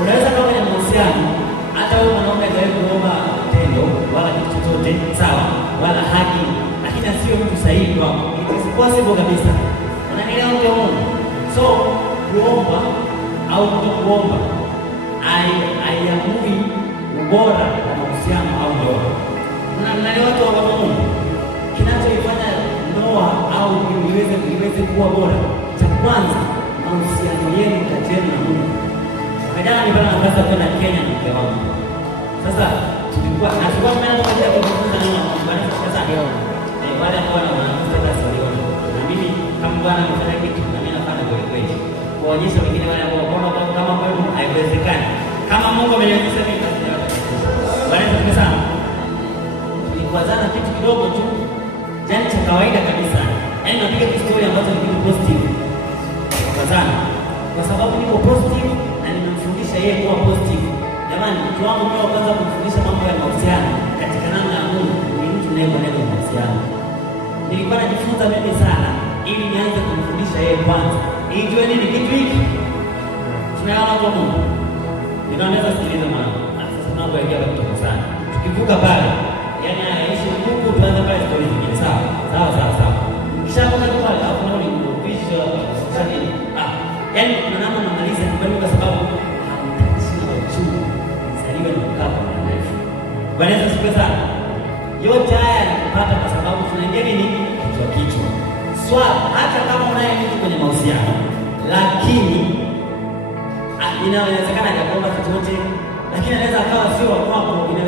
Unaweza kama kwenye mahusiano, hata wewe mwanaume hajawahi kuomba tendo wala kitu chochote, sawa, wala haki, lakini asiwe mtu sahihi kwako. It is possible kabisa. Unanielewa mtu wa Mungu? So kuomba au kutokuomba haiamui ubora wa mahusiano au ndoa. Mnaelewa watu wa Mungu? Kinachoifanya ndoa au iweze kuwa bora, cha kwanza mahusiano yenu kati yenu na Mungu. Jana nilipata nafasi ya kwenda Kenya na mke wangu. Sasa tulikuwa tumeenda kwa ajili ya kujifunza neno la Mungu. Bwana asifiwe sana. Baada ya kuwa na wanafunzi sasa waliona. Na mimi kama Bwana amefanya kitu na mimi nafanya kweli kweli. Kuonyesha wengine wale ambao kama kweli haiwezekani. Kama Mungu amenionyesha mimi basi ndio. Bwana asifiwe sana. Tulikuwazana kitu kidogo tu. Jana cha kawaida kabisa. Yaani napiga story ambazo ni kitu positive. Tukazana. Kwa sababu niko positive na nimemfundisha yeye kuwa positive. Jamani, mtu wangu mimi kwanza kumfundisha mambo ya mahusiano katika namna ya Mungu ni mtu anayemwelewa mahusiano. Nilikuwa najifunza mimi sana ili nianze kumfundisha yeye kwanza. Nijue nini kitu hiki. Tunaona kwa Mungu. Ninaweza sikiliza mwana. Sasa tunapoelekea kwa kutoka sana. Tukivuka pale, yani aishi Mungu tuanze pale story nyingine, sawa? Sawa. Kisha kuna pale hapo na ulipisha sasa. Yaani kuna namna namaliza kwa sababu hamtaki uchungu. Msaliwe na mkapa na ndefu. Bwana asifiwe sana. Yote haya yanapata kwa sababu tunaingia nini? Kichwa. Swala hata kama unaye mtu kwenye mahusiano, lakini inawezekana hajakuomba chochote, lakini anaweza akawa sio wa kwako.